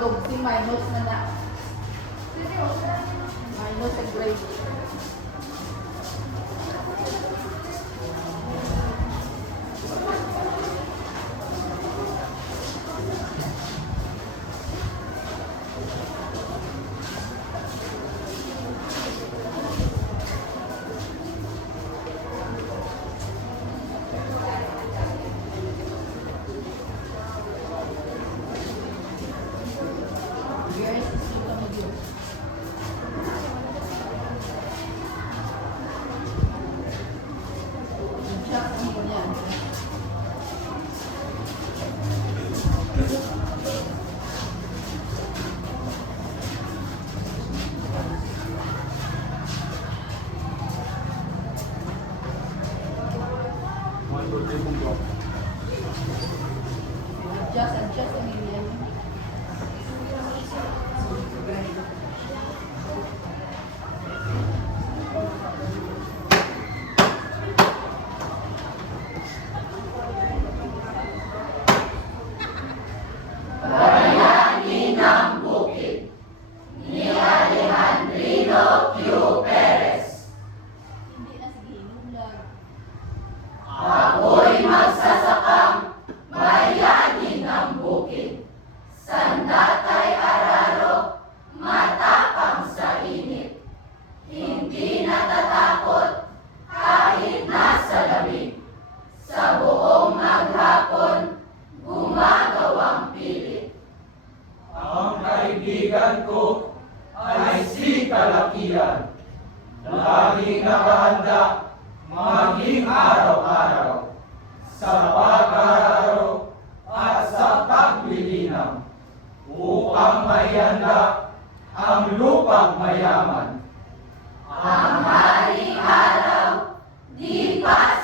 Si minus na na. Minus and grade. Adjust, adjust ang iliyan. Kalakian. Laging nakahanda maging araw-araw sa pag-araw at sa paglilinaw upang mayanda ang lupang mayaman. Ang haring araw, di pa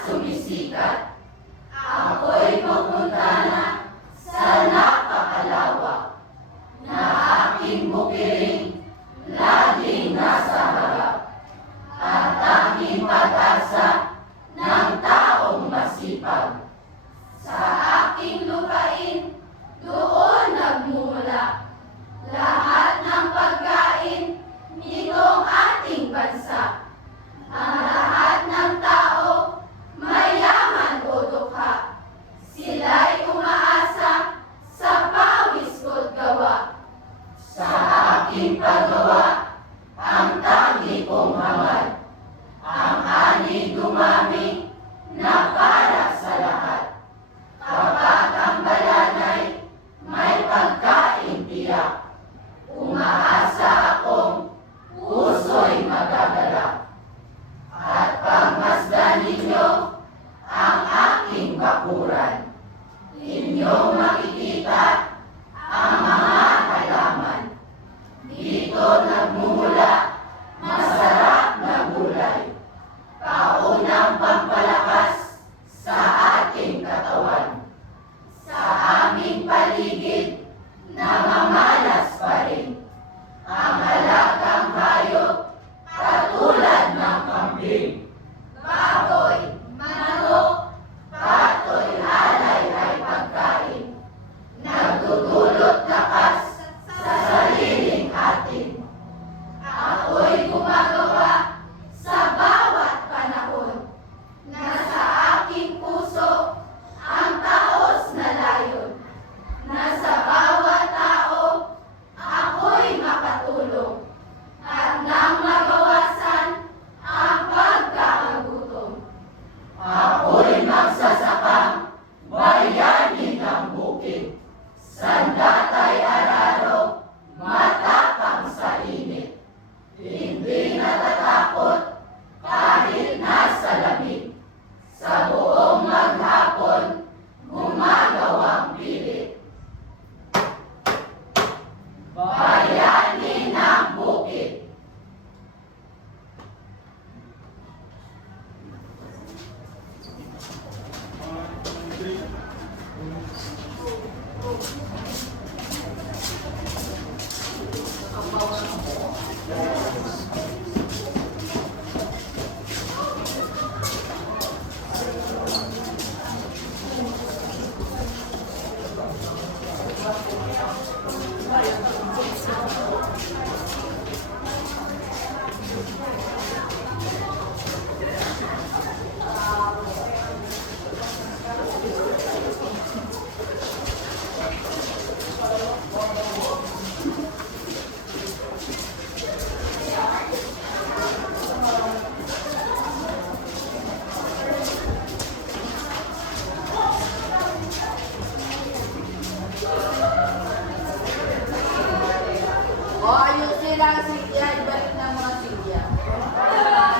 talaga ibalik na mga sigya.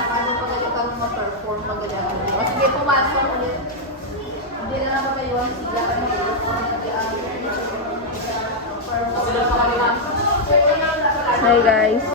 Paano pa kayo pag ma-perform pag ganyan? O sige, pumasok ulit. Hindi na kayo ang sigya pag guys,